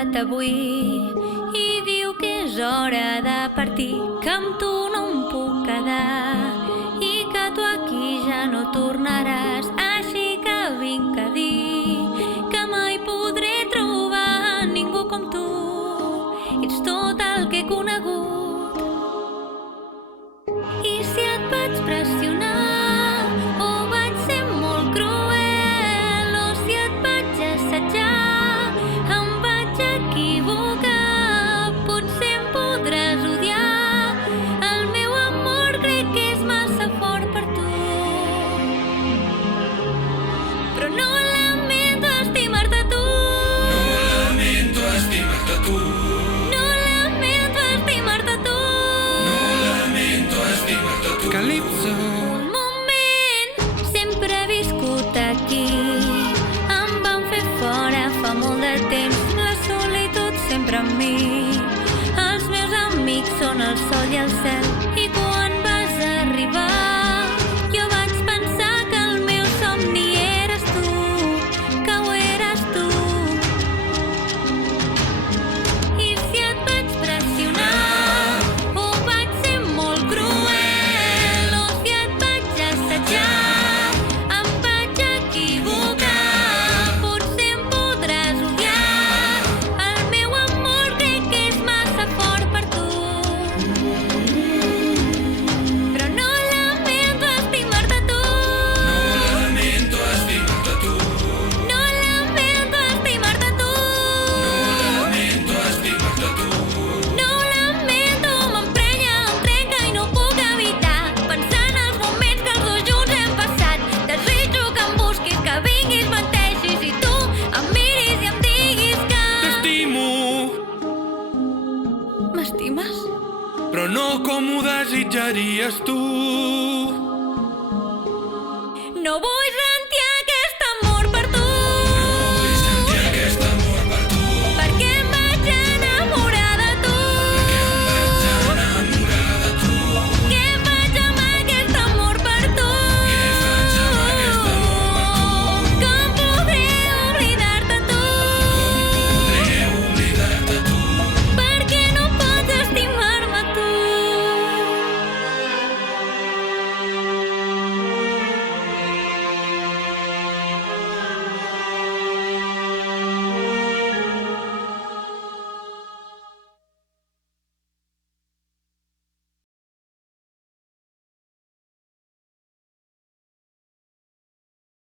trucat avui i diu que és hora de partir, que amb tu no em puc quedar i que tu aquí ja no tornaràs. Així que vinc a dir que mai podré trobar ningú com tu. Ets tot el que he conegut. I si et vaig pressionar o vaig ser molt cruel, o si et vaig assetjar, em vaig equivocar, potser em podràs odiar. El meu amor crec que és massa fort per tu, però no lamento estimar-te tu. No lamento estimar-te tu. No lamento estimar-te tu. No lamento estimar-te tu. Calypso. Un moment, sempre he viscut aquí. Em van fer fora fa molt de temps, la solitud sempre amb mi. Els meus amics són el sol i el cel, i quan vas arribar jo vaig pensar que el meu somni eres tu, que ho eres tu. I si et vaig pressionar o vaig ser molt cruel, o si et vaig assetjar, em vaig equivocar, potser em podràs odiar. El meu amor crec que és massa fort per tu, però no lamento estimar-te tu. No lamento estimar-te tu. No lamento estimar-te tu. No lamento estimar-te tu. No ho lamento, m'emprenya, em trenca i no puc evitar pensar en els moments que els dos junts hem passat. Desitjo que em busquis, que vinguis, menteixis i tu em miris i em diguis que T'estimo, m'estimes. però no com ho desitjaries tu. No vull